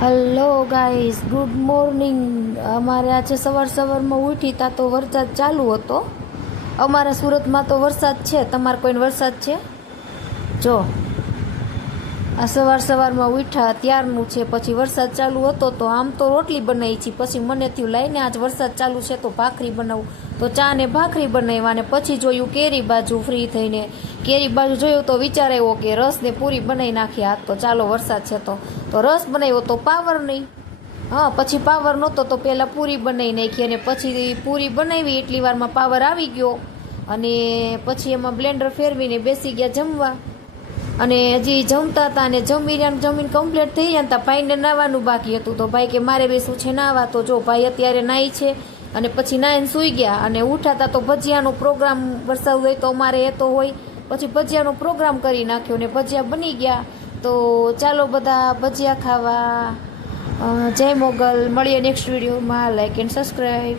Hello guys, good morning. અમારે આજે સવારમાં ઉઠી તા તો વરસાદ ચાલુ હતો. અમારા સુરતમાં તો વરસાદ છે. તમારે કોઈને વરસાદ છે? જો આ સવારમાં ઉઠ્યા ત્યારનું છે. પછી વરસાદ ચાલુ હતો તો આમ તો રોટલી બનાવી છે. પછી મને થયું લાઈને આજ વરસાદ ચાલુ છે તો ભાખરી બનાવું. તો ચા ને ભાખરી બનાવ્યા ને પછી જોયું કેરી બાજુ. ફ્રી થઈને કેરી બાજુ જોયું તો વિચાર આવ્યો કે રસ ને પૂરી બનાવી નાખ્યા. તો ચાલો વરસાદ છે તો રસ બનાવ્યો તો પાવર નહીં. હા, પછી પાવર નહોતો તો પહેલાં પૂરી બનાવી નાખી અને પછી પૂરી બનાવી એટલી વારમાં પાવર આવી ગયો અને પછી એમાં બ્લેન્ડર ફેરવીને બેસી ગયા જમવા. અને હજી જમતા હતા અને જમીન કમ્પ્લીટ થઈ ગયા હતા. ભાઈને નાવાનું બાકી હતું તો ભાઈ કે મારે બેસવું છે નાવા. તો જો ભાઈ અત્યારે નાહી છે અને પછી નાહીને સૂઈ ગયા. અને ઉઠાતા તો ભજીયાનો પ્રોગ્રામ વરસાદ હોય તો અમારે એ તો હોય. પછી ભજીયાનો પ્રોગ્રામ કરી નાખ્યો ને ભજીયા બની ગયા. તો ચાલો બધા ભજીયા ખાવા. જય મોગલ. મળીએ નેક્સ્ટ વિડીયોમાં. Like and subscribe.